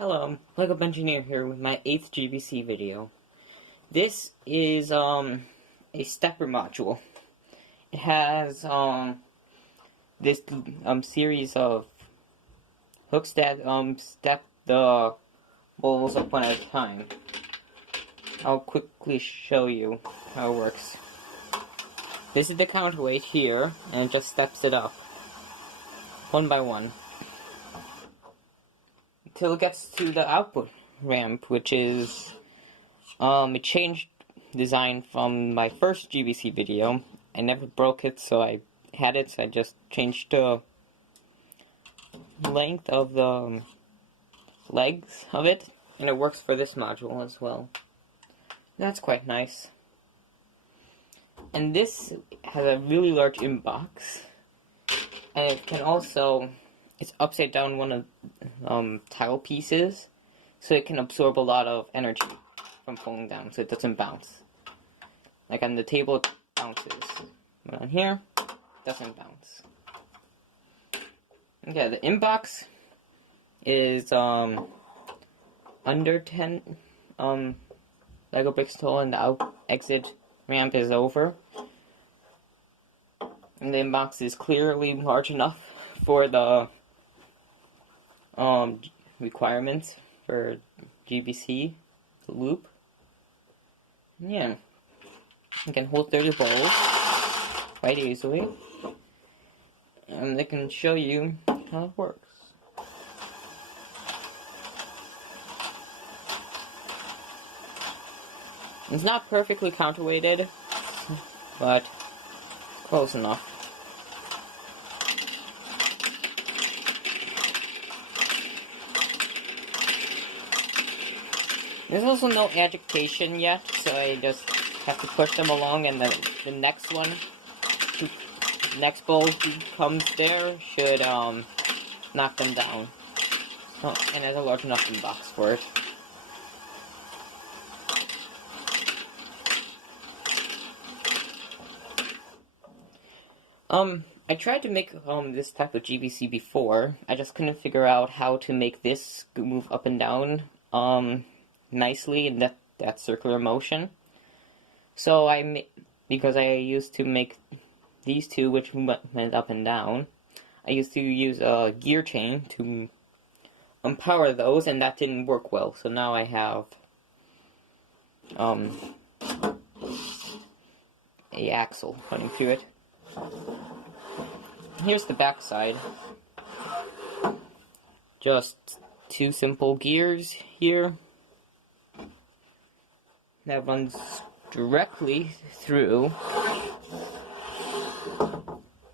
Hello, Lego Engineer here with my 8th GBC video. This is a stepper module. It has this series of hooks that step the bowls up one at a time. I'll quickly show you how it works. This is the counterweight here, and it just steps it up one by one till it gets to the output ramp, which is a changed design from my first GBC video. I never broke it, so I had it, so I just changed the length of the legs of it, and it works for this module as well. That's quite nice. And this has a really large inbox, and it can also, it's upside down one of tile pieces, so it can absorb a lot of energy from falling down, so it doesn't bounce. Like on the table, it bounces, but on here, it doesn't bounce. Okay, the inbox is under 10 Lego bricks tall, and the exit ramp is over. And the inbox is clearly large enough for the requirements for GBC, the loop. Yeah, you can hold 30 balls quite easily, and they can show you how it works. It's not perfectly counterweighted, but close enough. There's also no agitation yet, so I just have to push them along, and the next one, the next ball who comes there should knock them down. Oh, and there's a large enough inbox for it. I tried to make this type of GBC before. I just couldn't figure out how to make this move up and down nicely in that circular motion. So because I used to make these two, which went up and down, I used to use a gear chain to power those, and that didn't work well. So now I have a axle running through it. Here's the back side. Just two simple gears here that runs directly through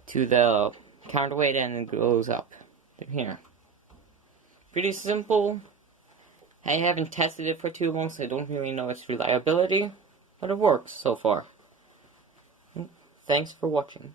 to the counterweight, and it goes up to here. Pretty simple. I haven't tested it for too long, so I don't really know its reliability, but it works so far. Thanks for watching.